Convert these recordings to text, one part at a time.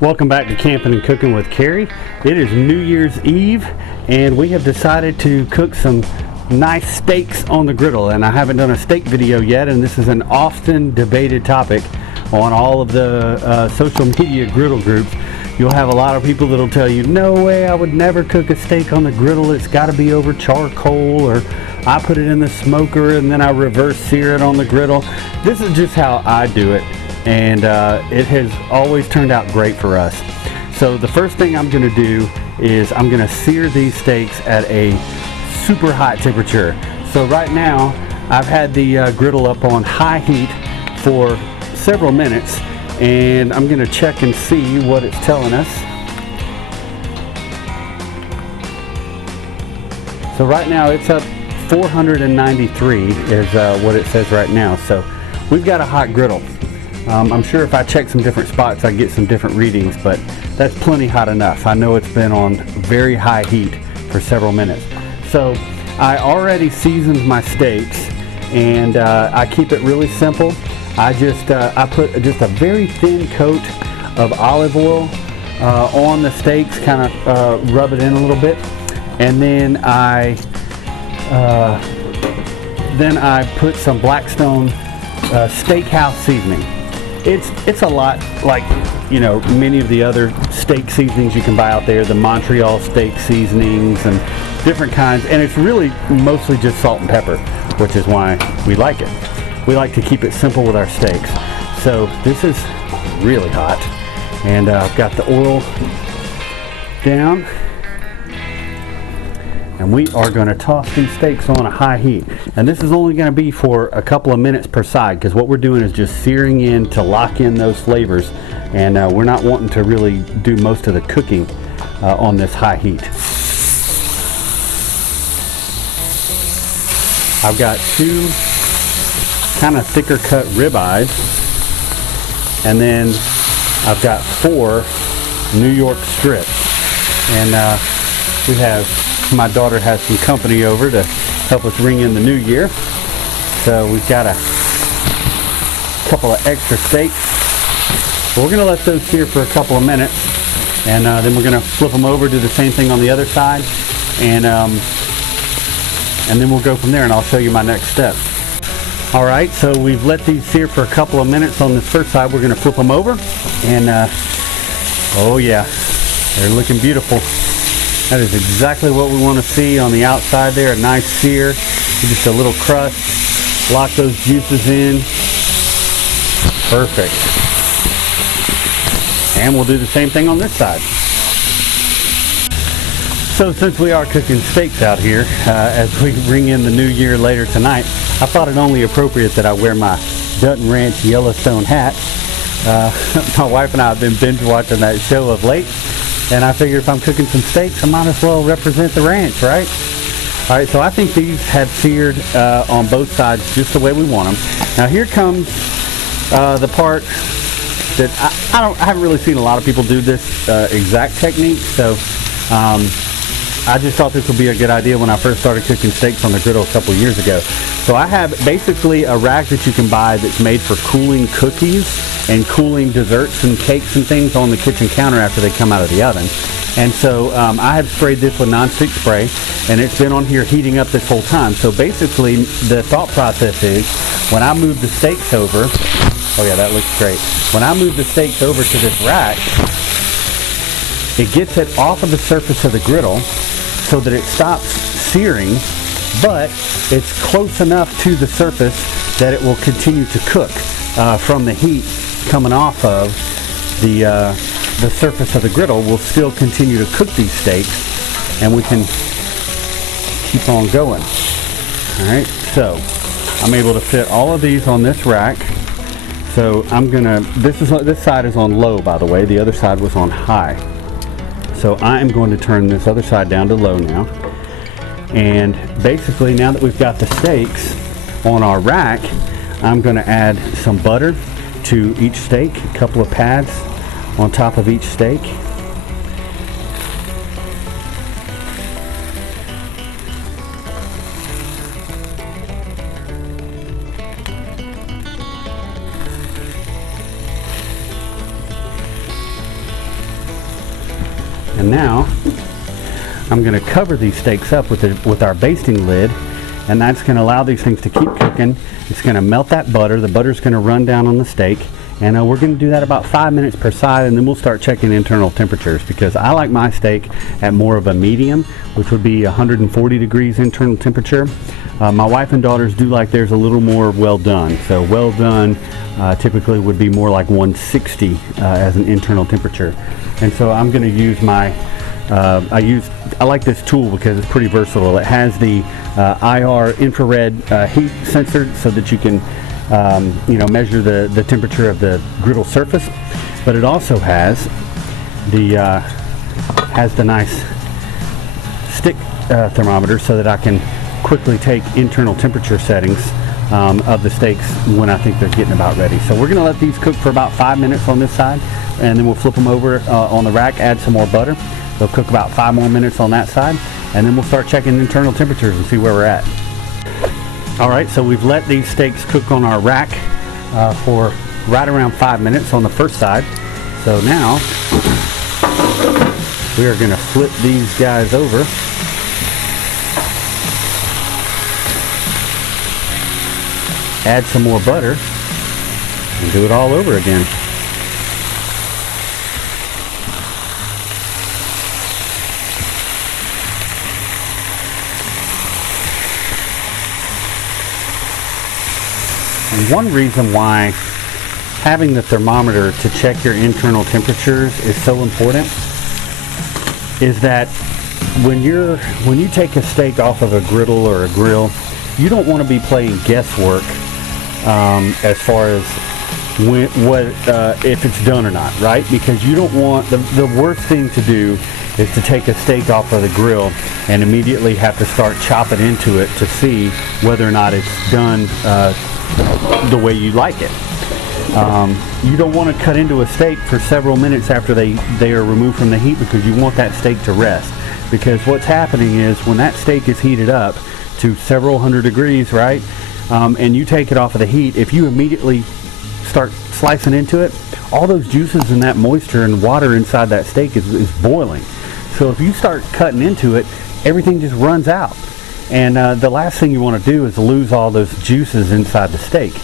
Welcome back to Camping and Cooking with Carrie. It is New Year's Eve and we have decided to cook some nice steaks on the griddle, and I haven't done a steak video yet, and this is an often debated topic on all of the social media griddle groups. You'll have a lot of people that'll tell you, no way, I would never cook a steak on the griddle, it's got to be over charcoal, or I put it in the smoker and then I reverse sear it on the griddle. This is just how I do it, and it has always turned out great for us. So the first thing I'm going to do is I'm going to sear these steaks at a super hot temperature. So right now I've had the griddle up on high heat for several minutes, and I'm going to check and see what it's telling us. So right now it's up 493 is what it says right now. So we've got a hot griddle. I'm sure if I check some different spots I get some different readings, but that's plenty hot enough. I know it's been on very high heat for several minutes. So I already seasoned my steaks, and I keep it really simple. I put just a very thin coat of olive oil on the steaks, kind of rub it in a little bit, and then I put some Blackstone steakhouse seasoning. It's a lot like, you know, many of the other steak seasonings you can buy out there, the Montreal steak seasonings and different kinds, and it's really mostly just salt and pepper, which is why we like it. We like to keep it simple with our steaks. So this is really hot, and I've got the oil down, and we are going to toss these steaks on a high heat. And this is only going to be for a couple of minutes per side, because what we're doing is just searing in to lock in those flavors, and we're not wanting to really do most of the cooking on this high heat. I've got two kind of thicker cut ribeyes, and then I've got 4 New York strips, and my daughter has some company over to help us ring in the new year, so we've got a couple of extra steaks. So we're going to let those sear for a couple of minutes, and then we're going to flip them over, do the same thing on the other side, and then we'll go from there, and I'll show you my next step. Alright, so we've let these sear for a couple of minutes on this first side. We're going to flip them over, and oh yeah, they're looking beautiful. That is exactly what we want to see on the outside there, a nice sear, just a little crust, lock those juices in. Perfect. And we'll do the same thing on this side. So since we are cooking steaks out here, as we ring in the new year later tonight, I thought it only appropriate that I wear my Dutton Ranch Yellowstone hat. My wife and I have been binge watching that show of late, and I figured if I'm cooking some steaks, I might as well represent the ranch, right? Alright, so I think these have seared on both sides just the way we want them. Now here comes the part that I haven't really seen a lot of people do this exact technique, so I just thought this would be a good idea when I first started cooking steaks on the griddle a couple years ago. So I have basically a rack that you can buy that's made for cooling cookies and cooling desserts and cakes and things on the kitchen counter after they come out of the oven. And so I have sprayed this with nonstick spray, and it's been on here heating up this whole time. So basically the thought process is, when I move the steaks over, oh yeah, that looks great. When I move the steaks over to this rack, it gets it off of the surface of the griddle so that it stops searing, but it's close enough to the surface that it will continue to cook from the heat coming off of the surface of the griddle. Will still continue to cook these steaks, and we can keep on going. Alright, so I'm able to fit all of these on this rack. So I'm gonna, this side is on low, by the way, the other side was on high. So I am going to turn this other side down to low now. And basically, now that we've got the steaks on our rack, I'm going to add some butter to each steak, a couple of pads on top of each steak. And now I'm going to cover these steaks up with our basting lid, and that's going to allow these things to keep cooking. It's going to melt that butter. The butter's going to run down on the steak, and we're going to do that about 5 minutes per side, and then we'll start checking internal temperatures, because I like my steak at more of a medium, which would be 140 degrees internal temperature. My wife and daughters do like theirs a little more well done. So well done typically would be more like 160 as an internal temperature. And so I'm going to use my I like this tool because it's pretty versatile. It has the IR infrared heat sensor so that you can measure the temperature of the griddle surface, but it also has the nice stick thermometer so that I can quickly take internal temperature settings of the steaks when I think they're getting about ready. So we're going to let these cook for about 5 minutes on this side, and then we'll flip them over on the rack, add some more butter. They'll cook about 5 more minutes on that side, and then we'll start checking internal temperatures and see where we're at. Alright, so we've let these steaks cook on our rack for right around 5 minutes on the first side. So now we are going to flip these guys over. Add some more butter and do it all over again. And one reason why having the thermometer to check your internal temperatures is so important is that when you take a steak off of a griddle or a grill, you don't want to be playing guesswork as far as if it's done or not, right? Because you don't want, the worst thing to do is to take a steak off of the grill and immediately have to start chopping into it to see whether or not it's done the way you like it. You don't want to cut into a steak for several minutes after they are removed from the heat, because you want that steak to rest. Because what's happening is when that steak is heated up to several hundred degrees, right, and you take it off of the heat, if you immediately start slicing into it, all those juices and that moisture and water inside that steak is boiling. So if you start cutting into it, everything just runs out. And the last thing you want to do is lose all those juices inside the steak.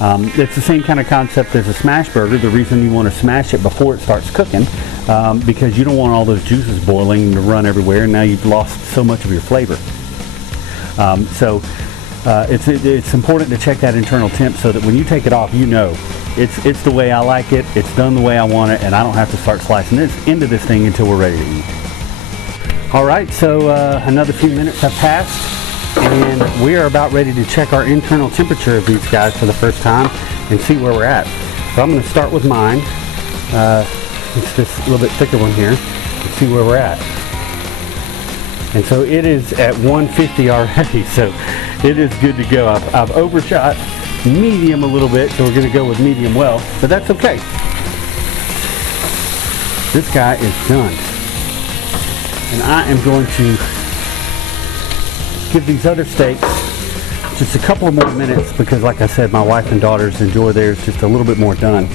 It's the same kind of concept as a smash burger. The reason you want to smash it before it starts cooking, because you don't want all those juices boiling to run everywhere, and now you've lost so much of your flavor. It's important to check that internal temp so that when you take it off, you know it's the way I like it, it's done the way I want it, and I don't have to start slicing into this thing until we're ready to eat. Alright, so another few minutes have passed, and we are about ready to check our internal temperature of these guys for the first time and see where we're at. So I'm going to start with mine. It's this little bit thicker one here, and see where we're at. And so it is at 150 already, so it is good to go. I've overshot medium a little bit, so we're going to go with medium well, but that's okay. This guy is done. And I am going to give these other steaks just a couple of more minutes, because like I said, my wife and daughters enjoy theirs just a little bit more done.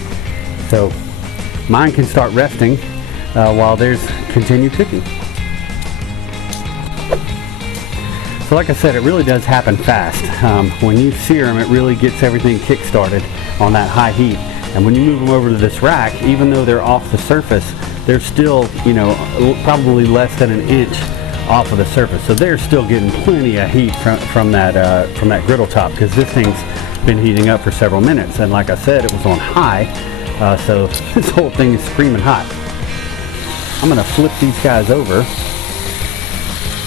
So mine can start resting while theirs continue cooking. So like I said, it really does happen fast. When you sear them, it really gets everything kick-started on that high heat. And when you move them over to this rack, even though they're off the surface, they're still, probably less than an inch off of the surface. So they're still getting plenty of heat from that griddle top, because this thing's been heating up for several minutes. And like I said, it was on high, so this whole thing is screaming hot. I'm going to flip these guys over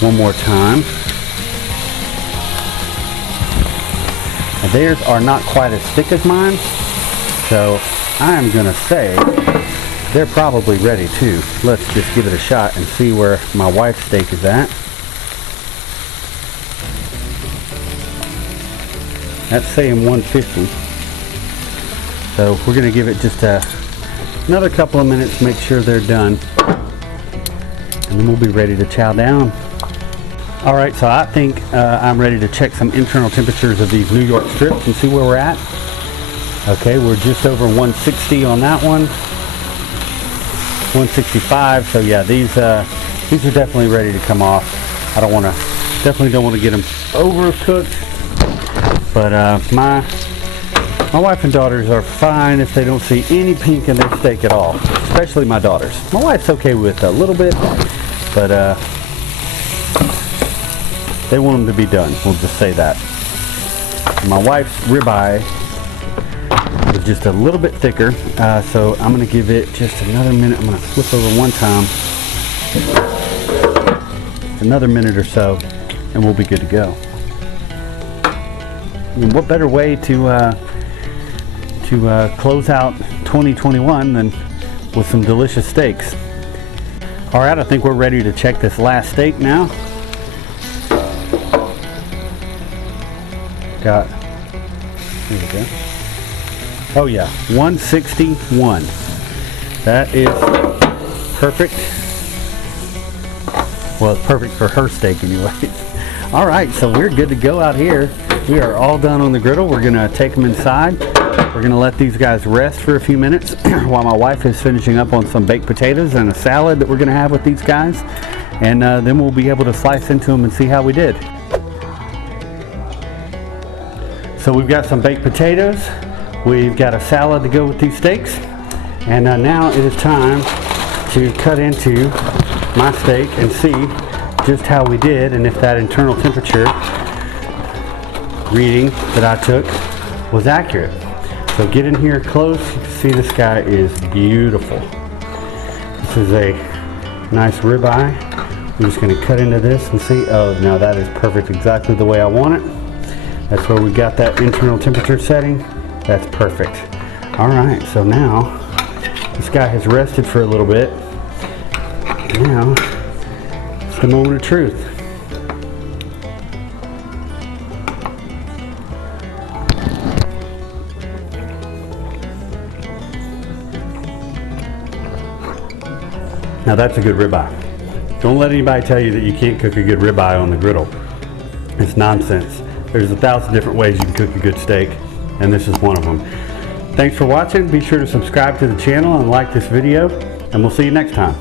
one more time. And theirs are not quite as thick as mine, so I'm going to say they're probably ready too. Let's just give it a shot and see where my wife's steak is at. That's saying 150. So we're going to give it just another couple of minutes to make sure they're done. And then we'll be ready to chow down. Alright, so I think I'm ready to check some internal temperatures of these New York strips and see where we're at. Okay, we're just over 160 on that one. 165. So yeah, these are definitely ready to come off. I definitely don't want to get them overcooked. But my wife and daughters are fine if they don't see any pink in their steak at all, especially my daughters. My wife's okay with a little bit, but they want them to be done. We'll just say that. My wife's ribeye is just a little bit thicker, so I'm going to give it just another minute. I'm going to flip over one time, another minute or so, and we'll be good to go. And what better way to close out 2021 than with some delicious steaks. All right, I think we're ready to check this last steak now. Got, here we go. Oh yeah, 161. That is perfect. Well, it's perfect for her steak anyway. All right, so we're good to go out here. We are all done on the griddle. We're gonna take them inside. We're gonna let these guys rest for a few minutes while my wife is finishing up on some baked potatoes and a salad that we're gonna have with these guys. And then we'll be able to slice into them and see how we did. So we've got some baked potatoes. We've got a salad to go with these steaks. And now it is time to cut into my steak and see just how we did and if that internal temperature reading that I took was accurate. So get in here close. You can see this guy is beautiful. This is a nice ribeye. I'm just going to cut into this and see. Oh, now that is perfect, exactly the way I want it. That's where we got that internal temperature setting. That's perfect. All right, so now this guy has rested for a little bit. Now it's the moment of truth. Now that's a good ribeye. Don't let anybody tell you that you can't cook a good ribeye on the griddle. It's nonsense. There's 1,000 different ways you can cook a good steak, and this is one of them. Thanks for watching. Be sure to subscribe to the channel and like this video, and we'll see you next time.